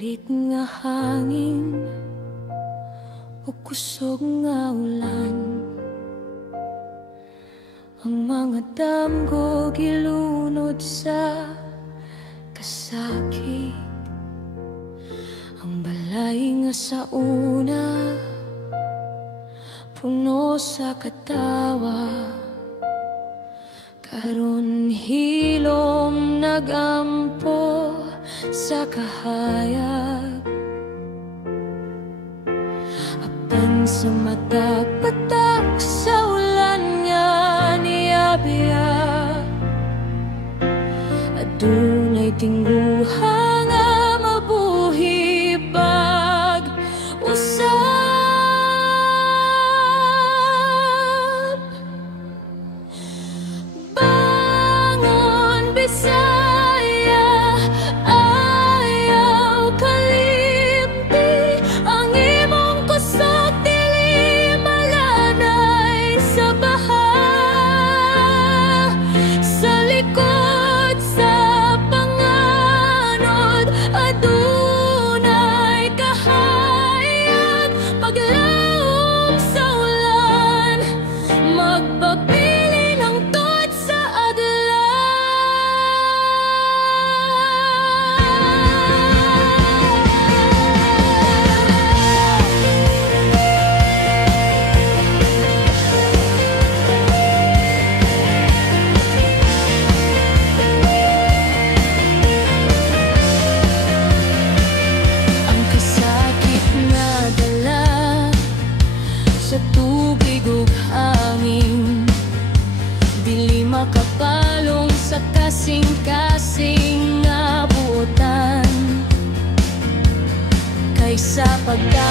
Pilit nga hangin o kusog nga ulan, ang mga damgo gilunod sa kasakit. Ang balay nga sa una puno sa katawa, karon hilom nagampo sa kahayag. Apan sa mata patak sa ulan nga niyabiya, adunay tingguha nga mabuhi pag-usap. Bangon Bisaya, ayaw kalimti, ang imong kusog dili malanay sa baha. Sa likod sa panganod adunay kahayag, paglaom sa ulan magpapili ng tod sa adlaw. Ang kasakit na dala sa tubig ug hangin, dili makapalong sa kasing-kasing nga buotan. Kaysa pagka